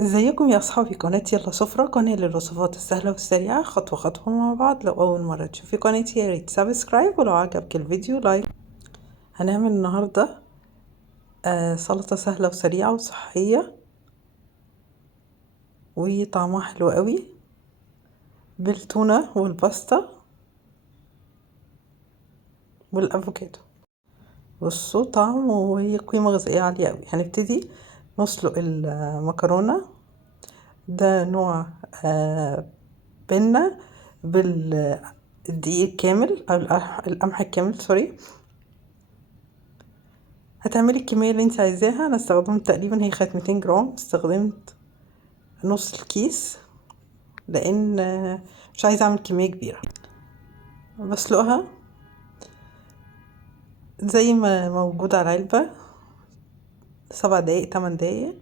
ازيكم يا اصحابي قناة يلا سفرة، قناة للوصفات السهلة والسريعة خطوة خطوة مع بعض. لو اول مرة تشوفي قناتي يا ريت سبسكرايب، ولو عجبك الفيديو لايك. هنعمل النهاردة سلطة سهلة وسريعة وصحية وطعمها حلو قوي بالتونة والباستا والافوكادو. بصوا طعم وهي قيمة غذائية عالية قوي. هنبتدي نسلق المكرونة. ده نوع بنة بالدقيق كامل او القمح الكامل سوري. هتعملي الكمية اللي انت عايزاها. انا استخدمت تقريبا هي خدت 200 جرام، استخدمت نص الكيس لان مش عايزة اعمل كمية كبيرة. بسلقها زي ما موجود على العلبة 7 دقايق 8 دقايق.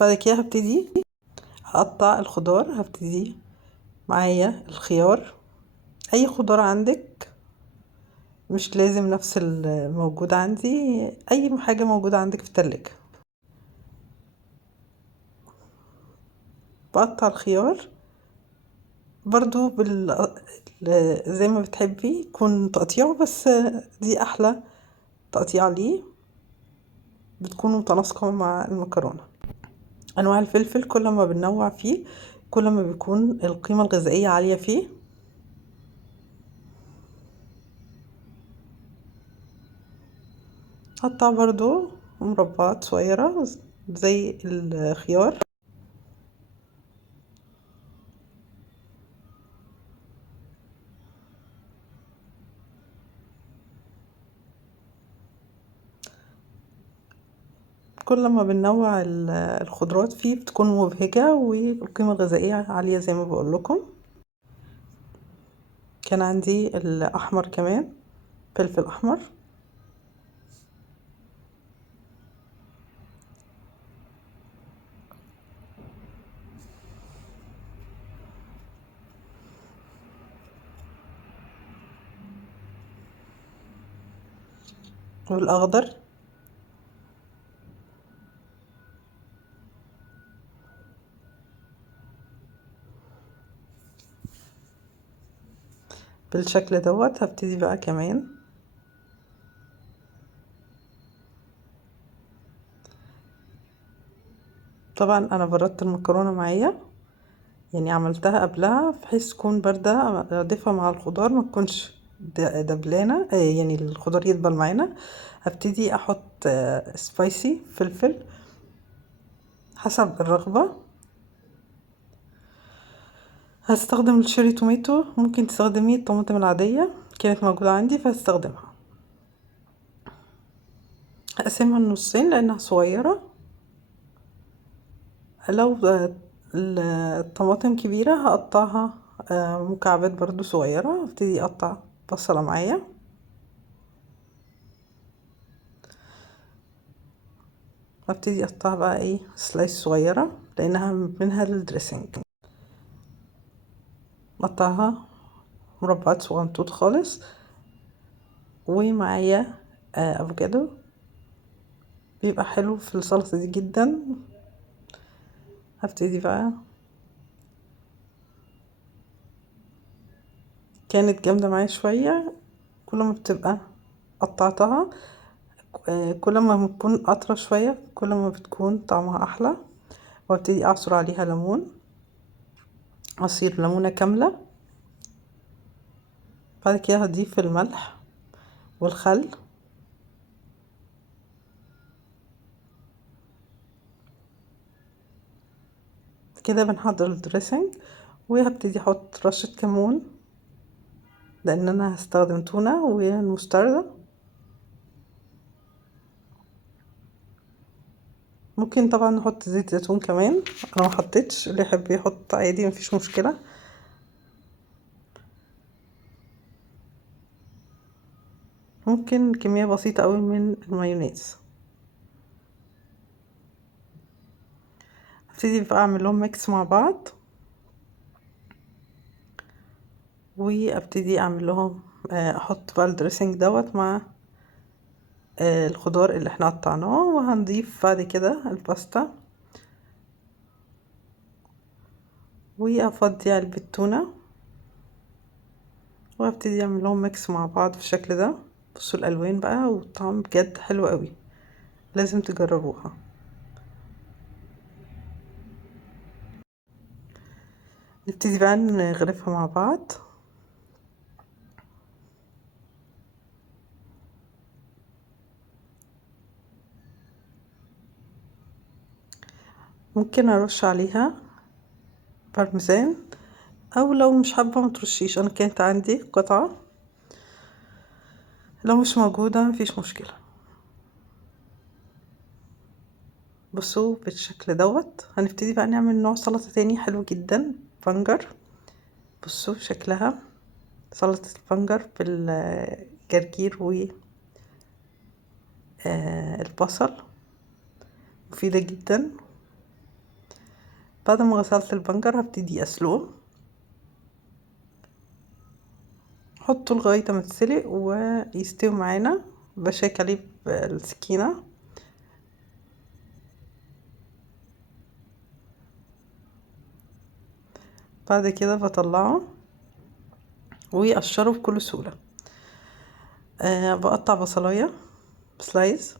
بعد كده هبتدي اقطع الخضار. هبتدي معايا الخيار، اي خضار عندك، مش لازم نفس الموجود عندي، اي حاجة موجودة عندك في التلاجة. بقطع الخيار برضو زي ما بتحبي يكون تقطيعه، بس دي احلى تقطيع ليه، بتكون متناسقة مع المكرونة. انواع الفلفل كل ما بننوع فيه كل ما بيكون القيمة الغذائية عالية فيه. قطع برضو مربعات صغيرة زي الخيار. كل ما بننوع الخضروات فيه بتكون مبهجة والقيمة الغذائية عالية زي ما بقول لكم. كان عندي الأحمر كمان، فلفل أحمر. والأخضر. بالشكل دوت. هبتدي بقى كمان طبعا انا بردت المكرونه معايا، يعني عملتها قبلها بحيث تكون بارده اضيفها مع الخضار ما تكونش دبلانه، يعني الخضار يدبل معانا. هبتدي احط سبايسي فلفل حسب الرغبه. هستخدم الشيري توميتو، ممكن تستخدمي الطماطم العاديه كانت موجوده عندي فهستخدمها. هقسمها نصين لانها صغيره. لو الطماطم كبيرة هقطعها مكعبات برضو صغيرة. هبتدي اقطع بصلة معايا. هبتدي اقطعها بقى ايه سلايس صغيرة لانها منها للدريسنج. اقطعها مربعات صغنطوط خالص. ومعايا افوكادو بيبقى حلو في السلطة دي جدا. هبتدي بقى، كانت جامدة معايا شوية. كل ما بتبقى قطعتها كل ما بتكون قطرة شوية كل ما بتكون طعمها احلى. وابتدي اعصر عليها ليمون، عصير ليمونة كاملة. بعد كده هضيف الملح والخل. كده بنحضر الدريسنج. وهبتدي احط رشة كمون لان انا هستخدم تونة والمستردة. ممكن طبعا نحط زيت زيتون كمان، انا ما حطيتش، اللي يحب يحط عادي مفيش مشكلة. ممكن كمية بسيطة قوي من المايونيز. هبتدي بقى اعمل لهم ميكس مع بعض. وابتدي اعمل لهم احط بقى الدريسنج دوت مع الخضار اللي احنا قطعناه. وهنضيف بعد كده الباستا وافضي علبة تونة وابتدي اعمل لهم ميكس مع بعض بالشكل ده. بصوا الالوان بقى والطعم بجد حلو قوي، لازم تجربوها. نبتدي بقى نغرفها مع بعض. ممكن ارش عليها بارميزان، او لو مش حابه ما ترشيش. انا كانت عندي قطعه، لو مش موجوده مفيش مشكله. بصوا بالشكل دوت. هنبتدي بقى نعمل نوع سلطه تاني حلو جدا، بنجر. بصوا شكلها، سلطه البنجر بالجرجير والبصل، مفيده جدا. بعد ما غسلت البنجر هبتدي اسلقه، حطه لغايه ما تتسلق ويستوي معانا. بشيك عليه بالسكينه. بعد كده بطلعه ويقشره بكل سهوله. بقطع بصلايه سلايز.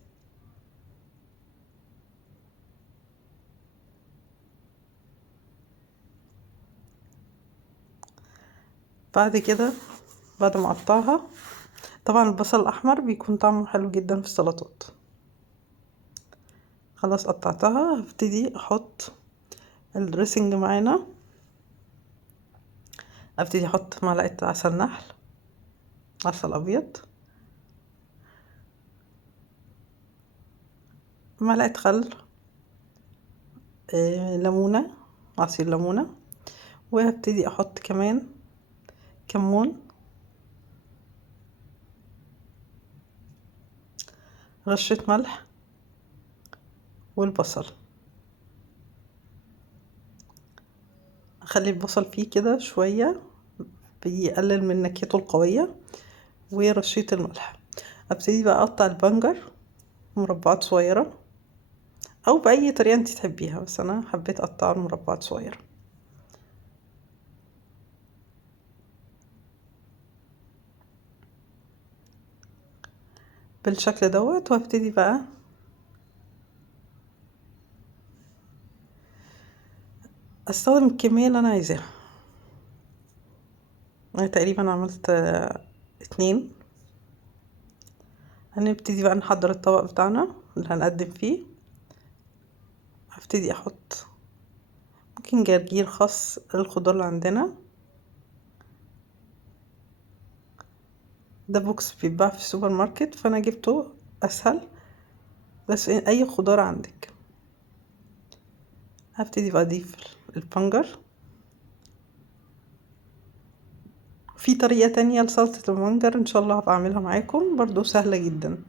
بعد كده بعد ما اقطعها، طبعا البصل الاحمر بيكون طعمه حلو جدا في السلطات. خلاص قطعتها، هبتدي احط الدريسنج معانا. ابتدي احط معلقه عسل نحل، عسل ابيض، معلقه خل، ليمونه، عصير ليمونه. وهبتدي احط كمان كمون، رشه ملح، والبصل. اخلي البصل فيه كده شويه، بيقلل من نكهته القويه، ورشية الملح. ابتدي بقى اقطع البنجر مربعات صغيره، او باي طريقه انت تحبيها، بس انا حبيت اقطعه مربعات صغيره بالشكل دوت. وهبتدي بقى استخدم الكميه اللي انا عايزاها. انا تقريبا عملت 2. هنبتدي بقى نحضر الطبق بتاعنا اللي هنقدم فيه. هبتدي احط ممكن جرجير، خس، الخضار اللي عندنا. ده بوكس بيتباع في السوبر ماركت، فانا جبته اسهل، بس اي خضار عندك. هبتدي بقى اضيف البنجر. في طريقة تانية لسلطة البنجر ان شاء الله هبقى اعملها معاكم برضو، سهلة جدا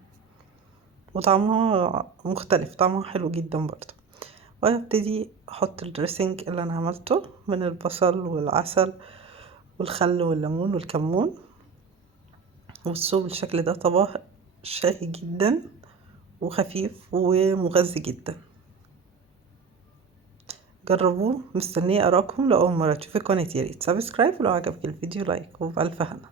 وطعمها مختلف، طعمها حلو جدا برضو. وهبتدي احط الدريسنج اللي انا عملته من البصل والعسل والخل والليمون والكمون. والصوب بالشكل ده طبق شهي جدا وخفيف ومغذي جدا. جربوه. مستنية اراءكم. لو اول مرة تشوفي قناتي ياريت سبسكرايب، ولو عجبك الفيديو لايك، وبألف هنا.